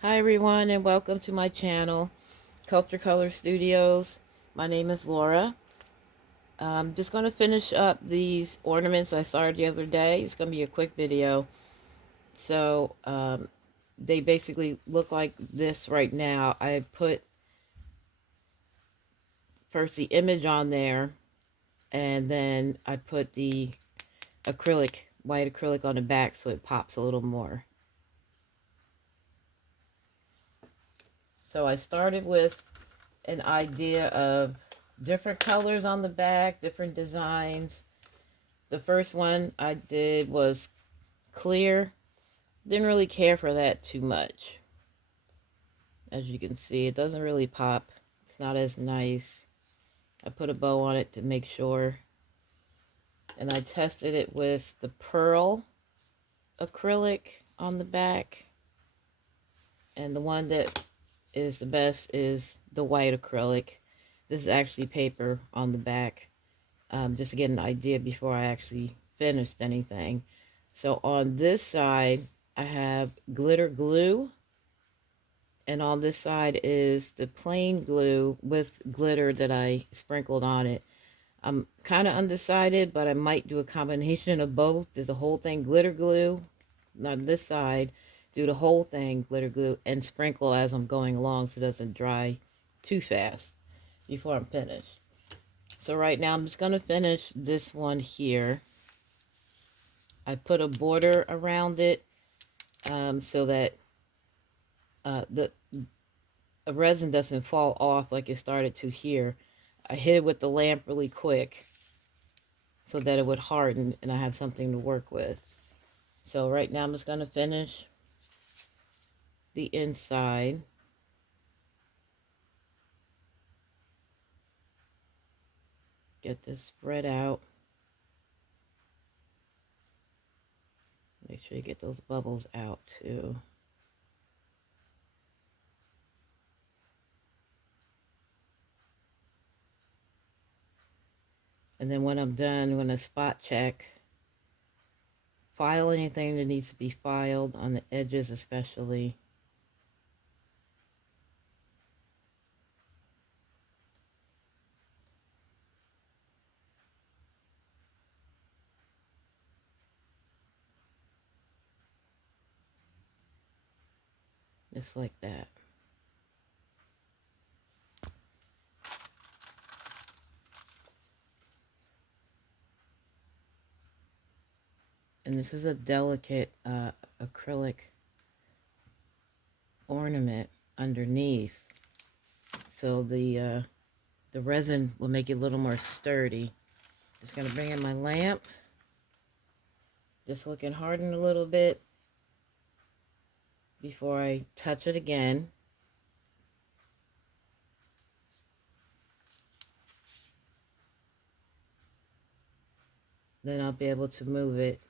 Hi everyone, and welcome to my channel, Kulchure Kolors Studios. My name is Laura. I'm just going to finish up these ornaments I started the other day. It's going to be a quick video. So they basically look like this right now. I put first the image on there, and then I put the white acrylic on the back so it pops a little more. So I started with an idea of different colors on the back, different designs. The first one I did was clear. Didn't really care for that too much. As you can see, it doesn't really pop. It's not as nice. I put a bow on it to make sure. And I tested it with the pearl acrylic on the back. And the one that is the best is the white acrylic. This is actually paper on the back. Just to get an idea before I actually finished anything. So on this side, I have glitter glue, and on this side is the plain glue with glitter that I sprinkled on it. I'm kind of undecided, but I might do a combination of both. Do the whole thing glitter glue on this side, do the whole thing glitter glue, and sprinkle as I'm going along so it doesn't dry too fast before I'm finished. So right now I'm just going to finish this one here. I put a border around it so that the resin doesn't fall off like it started to here. I hit it with the lamp really quick so that it would harden and I have something to work with. So right now I'm just going to finish the inside. Get this spread out. Make sure you get those bubbles out too. And then when I'm done, I'm going to spot check. File anything that needs to be filed on the edges especially. Just like that. And this is a delicate acrylic ornament underneath. So the resin will make it a little more sturdy. Just gonna bring in my lamp. Just looking harden a little bit before I touch it again. Then I'll be able to move it.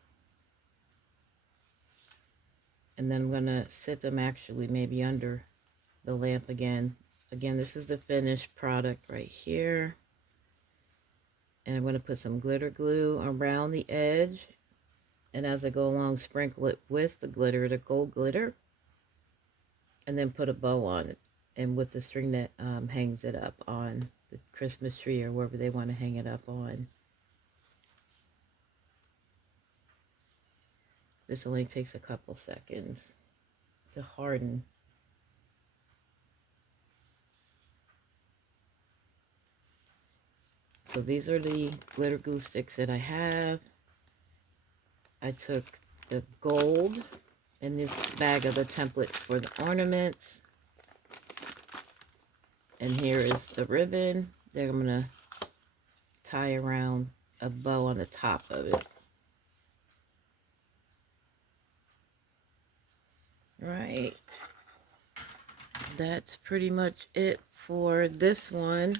And then I'm gonna sit them actually maybe under the lamp again. Again, this is the finished product right here. And I'm gonna put some glitter glue around the edge. And as I go along, sprinkle it with the glitter, the gold glitter. And then put a bow on it. And with the string that hangs it up on the Christmas tree or wherever they want to hang it up on. This only takes a couple seconds to harden. So these are the glitter glue sticks that I have. I took the gold in this bag of the templates for the ornaments. And here is the ribbon that I'm going to tie around a bow on the top of it. Right. That's pretty much it for this one.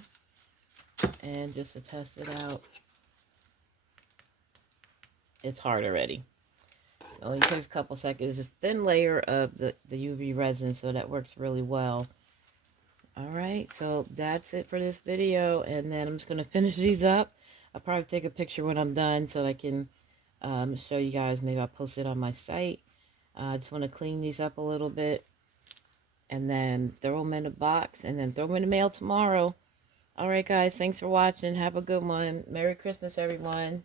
And just to test it out, it's hard already. It only takes a couple seconds. It's a thin layer of the UV resin, so that works really well. Alright, so that's it for this video, and then I'm just going to finish these up. I'll probably take a picture when I'm done so that I can show you guys. Maybe I'll post it on my site. I just want to clean these up a little bit. and then throw them in a box, and then throw them in the mail tomorrow. All right, guys, thanks for watching. Have a good one. Merry Christmas, everyone.